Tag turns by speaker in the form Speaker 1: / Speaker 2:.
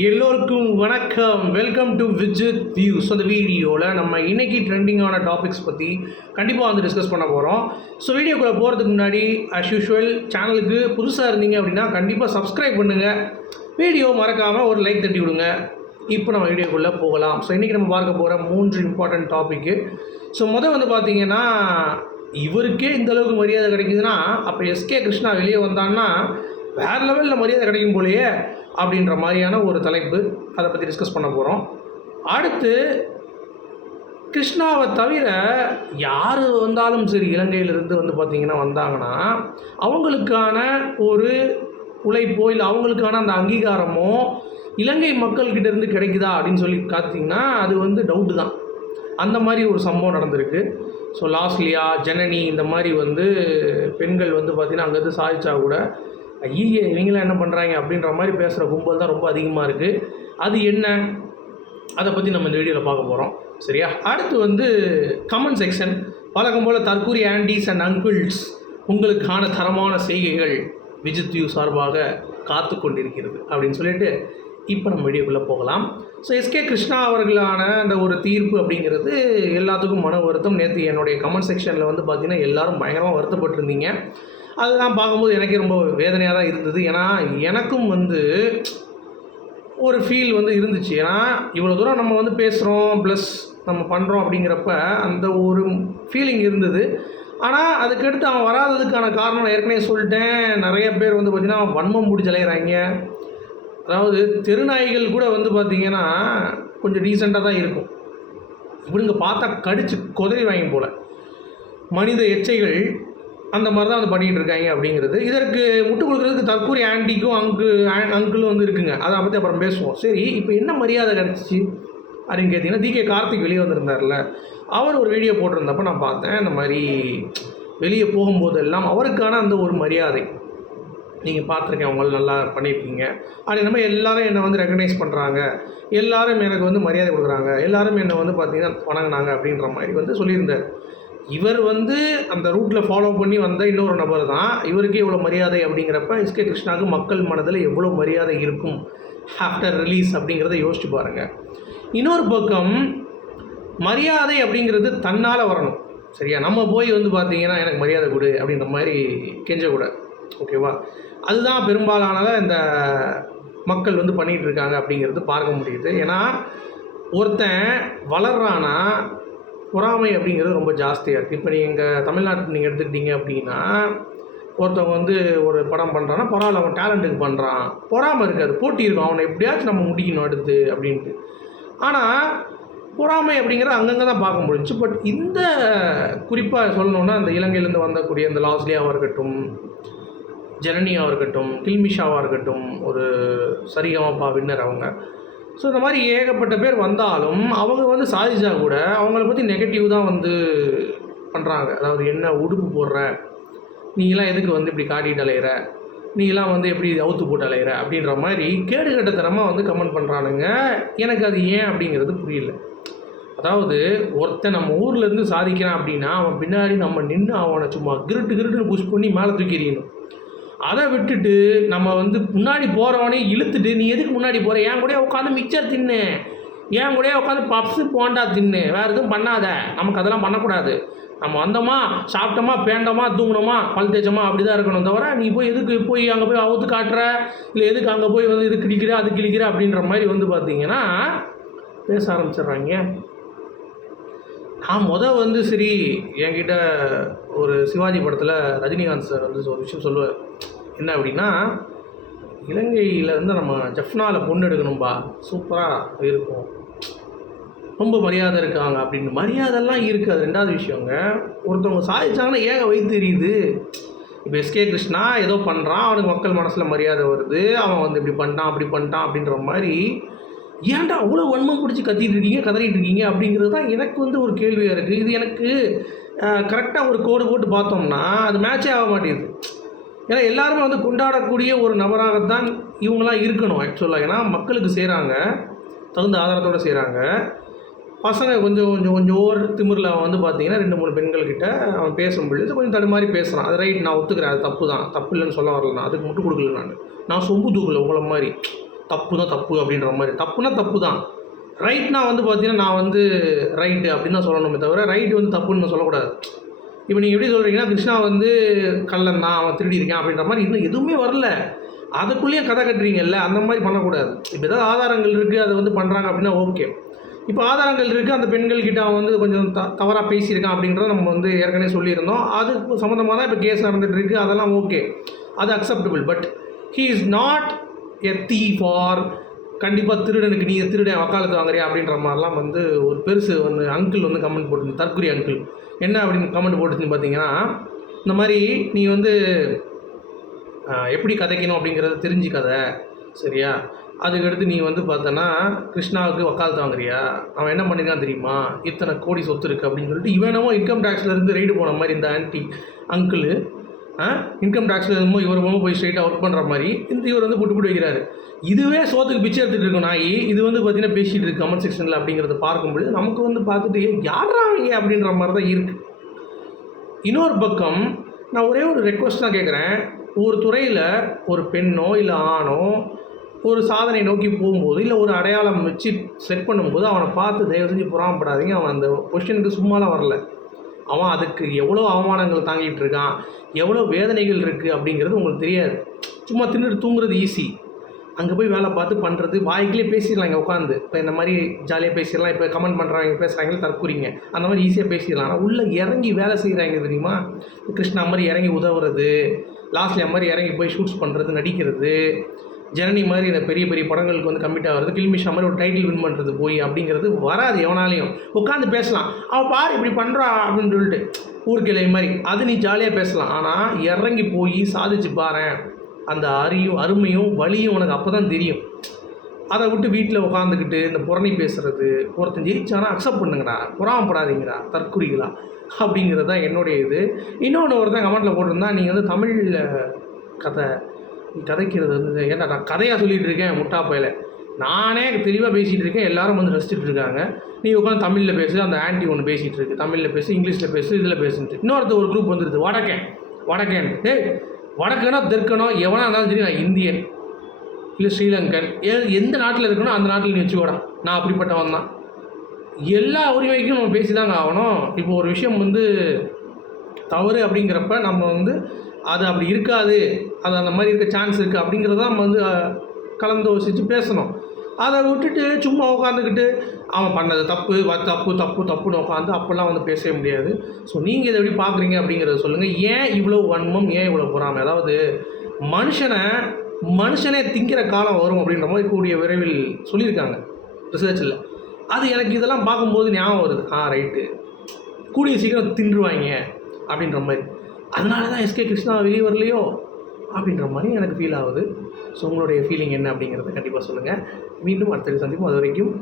Speaker 1: எல்லோருக்கும் வணக்கம். Welcome to Vijith views அந்த வீடியோவில் நம்ம இன்றைக்கி ட்ரெண்டிங்கான டாபிக்ஸ் பற்றி கண்டிப்பாக வந்து டிஸ்கஸ் பண்ண போகிறோம் ஸோ வீடியோக்குள்ளே போகிறதுக்கு முன்னாடி அஸ் யூஷுவல் சேனலுக்கு புதுசாக இருந்தீங்க அப்படின்னா கண்டிப்பாக சப்ஸ்கிரைப் பண்ணுங்கள் வீடியோ மறக்காமல் ஒரு லைக் தட்டி விடுங்க. இப்போ நம்ம வீடியோக்குள்ளே போகலாம். ஸோ இன்றைக்கி நம்ம பார்க்க போகிற மூன்று இம்பார்ட்டண்ட் டாப்பிக்கு ஸோ முதல் வந்து பார்த்திங்கன்னா இவருக்கே இந்த அளவுக்கு மரியாதை கிடைக்குதுன்னா அப்போ எஸ்கே கிருஷ்ணா வெளியே வந்தான்னா வேறு லெவலில் மரியாதை கிடைக்கும் போலயே அப்படின்ற மாதிரியான ஒரு தலைப்பு அதை பற்றி டிஸ்கஸ் பண்ண போகிறோம் அடுத்து கிருஷ்ணாவை தவிர யார் வந்தாலும் சரி இலங்கையிலிருந்து வந்து பார்த்திங்கன்னா வந்தாங்கன்னா அவங்களுக்கான ஒரு உழைப்போ இல்லை அவங்களுக்கான அந்த அங்கீகாரமோ இலங்கை மக்கள்கிட்ட இருந்து கிடைக்குதா அப்படின்னு சொல்லி பார்த்தீங்கன்னா அது வந்து டவுட்டு தான். அந்த மாதிரி ஒரு சம்பவம் நடந்திருக்கு. ஸோ லாஸ்லியா ஜனனி இந்த மாதிரி வந்து பெண்கள் வந்து பார்த்திங்கன்னா அங்கேருந்து சாதிச்சா கூட ஐயே இவங்களாம் என்ன பண்ணுறாங்க அப்படின்ற மாதிரி பேசுகிற கும்பல் தான் ரொம்ப அதிகமாக இருக்குது அது என்ன? அதை பற்றி நம்ம இந்த வீடியோவில் பார்க்க போகிறோம் சரியா? அடுத்து வந்து கமெண்ட் செக்ஷன் வழக்கம் போல் தற்கூரி ஆண்டிஸ் அண்ட் அங்கிள்ஸ் உங்களுக்கான தரமான செய்கைகள் விஜித் யூ சார்பாக காத்து கொண்டிருக்கிறது அப்படின்னு சொல்லிட்டு இப்போ நம்ம வீடியோக்குள்ளே போகலாம். ஸோ எஸ்கே கிருஷ்ணா அவர்களான அந்த ஒரு தீர்ப்பு அப்படிங்கிறது எல்லாத்துக்கும் மன வருத்தம். நேற்று என்னுடைய கமெண்ட் செக்ஷனில் வந்து பார்த்திங்கன்னா எல்லாரும் பயங்கரமாக வருத்தப்பட்டிருந்தீங்க. அதெல்லாம் பார்க்கும்போது எனக்கே ரொம்ப வேதனையாக தான் இருந்தது. ஏன்னா எனக்கும் வந்து ஒரு ஃபீல் வந்து இருந்துச்சு. ஏன்னா இவ்வளோ தூரம் நம்ம வந்து பேசுகிறோம் ப்ளஸ் நம்ம பண்ணுறோம் அப்படிங்கிறப்ப அந்த ஒரு ஃபீலிங் இருந்தது. ஆனால் அதுக்கடுத்து அவன் வராததுக்கான காரணம் நான் ஏற்கனவே சொல்லிட்டேன். நிறைய பேர் வந்து பார்த்திங்கன்னா வன்மம் முடிச்சு அலையிறாங்க. அதாவது தெருநாய்கள் கூட வந்து பார்த்திங்கன்னா கொஞ்சம் டீசெண்டாக தான் இருக்கும். இவனுங்க பார்த்தா கடித்து குதிரை வாங்கி போல். மனித எச்சைகள் அந்த மாதிரி தான் வந்து பண்ணிகிட்டு இருக்காங்க அப்படிங்கிறது. இதற்கு முட்டுக் கொடுக்குறதுக்கு தற்கூரி ஆண்டிக்கும் அங்கு அங்கிளும் வந்து இருக்குங்க. அதை பற்றி அப்புறம் பேசுவோம். சரி இப்போ என்ன மரியாதை கிடச்சிச்சு? அப்படின்னு கேட்டிங்கன்னா டிகே கார்த்திக் வெளியே வந்திருந்தார்ல. அவர் ஒரு வீடியோ போட்டிருந்தப்ப நான் பார்த்தேன். இந்த மாதிரி வெளியே போகும்போதெல்லாம் அவருக்கான அந்த ஒரு மரியாதை. நீங்கள் பார்த்துருக்கேன் அவங்கள நல்லா பண்ணியிருக்கீங்க அது நம்ம எல்லாரும் என்னை வந்து ரெக்கக்னைஸ் பண்ணுறாங்க எல்லாரும் எனக்கு வந்து மரியாதை கொடுக்குறாங்க. எல்லாரும் என்னை வந்து பார்த்தீங்கன்னா வணங்கினாங்க அப்படின்ற மாதிரி வந்து சொல்லியிருந்தார். இவர் வந்து அந்த ரூட்டில் ஃபாலோ பண்ணி வந்த இன்னொரு நபர் தான். இவருக்கு இவ்வளோ மரியாதை அப்படிங்கிறப்ப எஸ்கே கிருஷ்ணாவுக்கு மக்கள் மனதில் எவ்வளோ மரியாதை இருக்கும்? ஆஃப்டர் ரிலீஸ் அப்படிங்கிறத யோசிச்சு பாருங்கள் இன்னொரு பக்கம் மரியாதை அப்படிங்கிறது தன்னால் வரணும். சரியா? நம்ம போய் வந்து பார்த்தீங்கன்னா எனக்கு மரியாதை கொடு அப்படின்ற மாதிரி கெஞ்சக்கூடாது ஓகேவா அதுதான் பெரும்பாலானதாக இந்த மக்கள் வந்து பண்ணிகிட்டு இருக்காங்க அப்படிங்கிறது பார்க்க முடியுது. ஏன்னா ஒருத்தன் வளர்றான்னா பொறாமை அப்படிங்கிறது ரொம்ப ஜாஸ்தியாக இருக்குது இப்போ நீங்கள் எங்கள் தமிழ்நாட்டில் நீங்கள் எடுத்துக்கிட்டீங்க அப்படின்னா ஒருத்தவங்க வந்து ஒரு படம் பண்ணுறான்னா பரவாயில்ல அவன் டேலண்ட்டுக்கு பண்ணுறான் பொறாமை இருக்காது போட்டி இருக்கும். அவனை எப்படியாச்சும் நம்ம முடிக்கணும் அடுத்து அப்படின்ட்டு. ஆனால் பொறாமை அப்படிங்கிறது அங்கங்கே தான் பார்க்க முடிஞ்சு பட் இந்த குறிப்பாக சொல்லணுன்னா அந்த இலங்கையிலேருந்து வந்தக்கூடிய இந்த லாஸ்லியாவாக இருக்கட்டும் ஜனனியாக இருக்கட்டும் கில்மிஷாவாக இருக்கட்டும் ஒரு சரிகமப்பா வின்னர் அவங்க. ஸோ இந்த மாதிரி ஏகப்பட்ட பேர் வந்தாலும் அவங்க வந்து சாதிச்சா கூட அவங்கள பற்றி நெகட்டிவ் தான் வந்து பண்ணுறாங்க அதாவது என்ன உடுப்பு போடுற? நீங்களாம் எதுக்கு வந்து இப்படி காட்டிட்டு அலையிற? நீலாம் வந்து எப்படி அவுத்து போட்டு அலையிற? அப்படின்ற மாதிரி கேடு கட்டத்தனமாக வந்து கமெண்ட் பண்ணுறானுங்க எனக்கு அது ஏன் அப்படிங்கிறது புரியல. அதாவது ஒருத்தன் நம்ம ஊர்லேருந்து சாதிக்கிறான் அப்படின்னா அவன் பின்னாடி நம்ம நின்று அவனை சும்மா கிருட்டு கிருட்டுன்னு புஷ் பண்ணி மேலே தூக்கி எறியணும் அதை விட்டுட்டு நம்ம வந்து முன்னாடி போகிறவனே இழுத்துட்டு நீ எதுக்கு முன்னாடி போகிற என் கூட உட்காந்து மிக்சர் தின்னு. என் கூட உட்காந்து பப்ஸு போண்டா தின்னு. வேறு எதுவும் பண்ணாத. நமக்கு அதெல்லாம் பண்ணக்கூடாது. நம்ம வந்தோமா சாப்பிட்டோமா பேண்டோமா தூங்கினோமா பல் தேய்ச்சோமா அப்படி தான் இருக்கணும் தவிர நீ போய் எதுக்கு போய் அங்கே போய் அவுத்து காட்டுற? இல்லை எதுக்கு அங்கே போய் வந்து இது கிழிக்கிற அது கிழிக்கிற? அப்படின்ற மாதிரி வந்து பார்த்தீங்கன்னா பேச ஆரம்பிச்சிடுறாங்க. நான் முத வந்து சரி என்கிட்ட ஒரு சிவாஜி படத்தில் ரஜினிகாந்த் சார் வந்து ஒரு விஷயம் சொல்லுவார். என்ன அப்படின்னா இலங்கையில் வந்து நம்ம ஜஃப்னாவில் பொண்ணு எடுக்கணும்பா சூப்பராக இருக்கும். ரொம்ப மரியாதை இருக்காங்க அப்படின்னு. மரியாதைலாம் இருக்குது அது ரெண்டாவது விஷயங்க. ஒருத்தவங்க சாதிச்சாங்கன்னா ஏக வயிற்று தெரியுது? இப்போ எஸ்கே கிருஷ்ணா ஏதோ பண்ணுறான் அவனுக்கு மக்கள் மனசில் மரியாதை வருது. அவன் வந்து இப்படி பண்ணிட்டான் அப்படி பண்ணிட்டான் அப்படின்ற மாதிரி ஏன்டா அவ்வளோ வன்மம் பிடிச்சி கத்திட்டு இருக்கீங்க கதறிட்டு இருக்கீங்க அப்படிங்கிறது தான் எனக்கு வந்து ஒரு கேள்வியாக இருக்குது இது எனக்கு கரெக்டாக ஒரு கோடு போட்டு பார்த்தோம்னா அது மேட்சே ஆக மாட்டேங்குது. ஏன்னா எல்லாருமே வந்து கொண்டாடக்கூடிய ஒரு நபராகத்தான் இவங்களாம் இருக்கணும் ஆக்சுவலாக ஏன்னா மக்களுக்கு செய்கிறாங்க தகுந்த ஆதாரத்தோடு செய்கிறாங்க பசங்க கொஞ்சம் கொஞ்சம் கொஞ்சம் ஓர் திமிரில் அவன் வந்து பார்த்தீங்கன்னா ரெண்டு மூணு பெண்கள்கிட்ட அவன் பேசும் பொழுது கொஞ்சம் தடுமாறி பேசுகிறான் அது ரைட் நான் ஒத்துக்கிறேன். அது தப்பு தான். தப்பு இல்லைன்னு சொல்ல வரல நான். அதுக்கு முட்டு கொடுக்கல நான். நான் சொம்பு தூக்கல உங்களை மாதிரி. தப்பு தான் தப்பு அப்படின்ற மாதிரி. தப்புனா தப்பு தான். ரைட்னா வந்து பார்த்தீங்கன்னா நான் வந்து ரைட்டு அப்படின்னு தான் சொல்லணுமே தவிர ரைட்டு வந்து தப்புன்னு சொல்லக்கூடாது. இப்போ நீங்கள் எப்படி சொல்கிறீங்கன்னா கிருஷ்ணா வந்து கள்ளன் தான் அவன் திருடி இருக்கான் அப்படின்ற மாதிரி இன்னும் எதுவுமே வரல. அதுக்குள்ளேயே கதை கட்டுறீங்கல்ல அந்த மாதிரி பண்ணக்கூடாது. இப்போ ஏதாவது ஆதாரங்கள் இருக்குது அதை வந்து பண்ணுறாங்க அப்படின்னா ஓகே. இப்போ ஆதாரங்கள் இருக்குது அந்த பெண்கள்கிட்ட அவன் வந்து கொஞ்சம் த தவறாக பேசியிருக்கான் அப்படின்றத நம்ம வந்து ஏற்கனவே சொல்லியிருந்தோம். அது சம்மந்தமாக தான் இப்போ கேஸ் நடந்துகிட்டு இருக்குது அதெல்லாம் ஓகே. அது acceptable but he is not a the for கண்டிப்பாக திருடனுக்கு நீ திருடன் வக்காலத்து வாங்குறியா அப்படின்ற மாதிரிலாம் வந்து ஒரு பெருசு வந்து அங்கிள் வந்து கமெண்ட் போட்டு தற்குறி அங்கிள் என்ன அப்படின்னு கமெண்ட் போட்டுச்சுன்னு பார்த்தீங்கன்னா இந்த மாதிரி நீ வந்து எப்படி கதைக்கணும் அப்படிங்கிறத தெரிஞ்சுக்காத சரியா? அதுக்கடுத்து நீ வந்து பார்த்தோன்னா கிருஷ்ணாவுக்கு வக்காலத்து வாங்குறியா? அவன் என்ன பண்ணிருக்கான் தெரியுமா? இத்தனை கோடி சொத்து இருக்குது அப்படின்னு சொல்லிட்டு இவனமோ இன்கம் டேக்ஸ்லேருந்து ரைடு போன மாதிரி இந்த ஆன்டி அங்கிள் இன்கம் டேக்ஸில் என்னமோ இவர் மூலமாக போய் ஸ்ட்ரைட்டாக ஒர்க் பண்ணுற மாதிரி இந்த இவர் வந்து புட்டு புட்டு வைக்கிறாரு. இதுவே சோத்துக்கு பிச்சை எடுத்துகிட்டு இருக்கும் நாய். இது வந்து பார்த்தீங்கன்னா பேசிகிட்டு இருக்கு கமெண்ட் செக்ஷனில் அப்படிங்கிறத பார்க்கும்பொழுது நமக்கு வந்து பார்த்துட்டு யாரா அப்படின்ற மாதிரி தான் இருக்குது இன்னொரு பக்கம் நான் ஒரே ஒரு ரெக்வஸ்ட் தான் கேட்குறேன் ஒரு துறையில் ஒரு பெண்ணோ இல்லை ஆணோ ஒரு சாதனை நோக்கி போகும்போது இல்லை ஒரு அடையாளம் வச்சு செட் பண்ணும்போது அவனை பார்த்து தயவு செஞ்சு புறாமப்படாதீங்க. அவன் அந்த பொசிஷனுக்கு சும்மாலாம் வரல. அவன் அதுக்கு எவ்வளோ அவமானங்கள் தாங்கிட்டு இருக்கான்? எவ்வளோ வேதனைகள் இருக்குது அப்படிங்கிறது உங்களுக்கு தெரியாது. சும்மா தின்னுட்டு தூங்குறது ஈஸி அங்கே போய் வேலை பார்த்து பண்ணுறது வாய்க்கிலே பேசிடலாம் இங்கே உட்காந்து இப்போ இந்த மாதிரி ஜாலியாக பேசிடலாம் இப்போ கமெண்ட் பண்ணுறாங்க பேசுகிறாங்களே தற்கூறிங்க. அந்த மாதிரி ஈஸியாக பேசிடலாம். ஆனால் உள்ளே இறங்கி வேலை செய்கிறாங்க தெரியுமா? கிருஷ்ணா மாதிரி இறங்கி உதவுறது லாஸ்ட்ல மாதிரி இறங்கி போய் ஷூட்ஸ் பண்ணுறது நடிக்கிறது. ஜனனி மாதிரி இந்த பெரிய பெரிய படங்களுக்கு வந்து கம்மிட் ஆகிறது. கில்மிஷா மாதிரி ஒரு டைட்டில் வின் பண்ணுறது போய் அப்படிங்கிறது வராது எவனாலையும். உட்காந்து பேசலாம். அவன் பாரு இப்படி பண்ணுறா அப்படின்னு சொல்லிட்டு ஊர்கிளை மாதிரி. அது நீ ஜாலியாக பேசலாம். ஆனால் இறங்கி போய் சாதிச்சு பாரேன். அந்த அறியும் அருமையும் வலியும் உனக்கு அப்போ தான் தெரியும். அதை விட்டு வீட்டில் உட்காந்துக்கிட்டு இந்த புறணி பேசுறது ஒருத்தன் ஜெயிச்சானா அக்செப்ட் பண்ணுங்கடா. புறாமப்படாதீங்கடா தற்குறிகளா அப்படிங்கிறது தான் என்னுடைய இது. இன்னொன்று ஒருத்தன் கமெண்ட்டில் போட்டிருந்தா நீங்கள் வந்து தமிழில் கதை கதைக்கிறது வந்து ஏன்டா நான் கதையாக சொல்லிட்டு இருக்கேன் முட்டா பையில. நானே தெளிவாக பேசிகிட்டு இருக்கேன் எல்லாரும் வந்து ரசிச்சுட்டு இருக்காங்க. நீ உட்காந்து தமிழில் பேசு அந்த ஆன்ட்டி ஒன்று பேசிகிட்டு இருக்கு. தமிழில் பேசு இங்கிலீஷில் பேசு இதில் பேசுன்ட்டு. இன்னொருத்த ஒரு குரூப் வந்துடுது வடக்கேன் வடக்கேன். டேய் வடக்கனோ தெற்கனோ எவனா இருந்தாலும் சரி நான் இந்தியன். இல்லை ஸ்ரீலங்கன். எ- எந்த நாட்டில் இருக்கணும் அந்த நாட்டில் நீ வச்சுக்கோடா. நான் அப்படிப்பட்டவன் தான். எல்லா உரிமைக்கும் நம்ம பேசி தாங்க ஆகணும். இப்போ ஒரு விஷயம் வந்து தவறு அப்படிங்கிறப்ப நம்ம வந்து அது அப்படி இருக்காது அது அந்த மாதிரி இருக்க சான்ஸ் இருக்குது அப்படிங்கிறத நம்ம வந்து கலந்தோசித்து கலந்து பேசணும். அதை விட்டுட்டு சும்மா உட்காந்துக்கிட்டு அவன் பண்ணது தப்பு வ தப்பு தப்பு தப்புன்னு உட்காந்து அப்போல்லாம் வந்து பேசவே முடியாது. ஸோ நீங்கள் இதை எப்படி பார்க்குறீங்க அப்படிங்கிறத சொல்லுங்கள் ஏன் இவ்வளோ வன்மம் ஏன் இவ்வளோ பொறாமல் அதாவது மனுஷனை மனுஷனே திங்கிற காலம் வரும் அப்படின்ற மாதிரி கூடிய விரைவில் சொல்லியிருக்காங்க. ரிசர்ச்சில் அது எனக்கு இதெல்லாம் பார்க்கும்போது ஞாபகம் வருது. ஆ ரைட்டு கூடிய சீக்கிரம் தின்றுவாங்க அப்படின்ற மாதிரி. அதனால தான் எஸ்கே கிருஷ்ணா வெளியே வரலையோ அப்படின்ற மாதிரி எனக்கு ஃபீல் ஆகுது. ஸோ உங்களுடைய ஃபீலிங் என்ன அப்படிங்கிறத கண்டிப்பாக சொல்லுங்கள் மீண்டும் அடுத்த சந்திப்போம். அது வரைக்கும்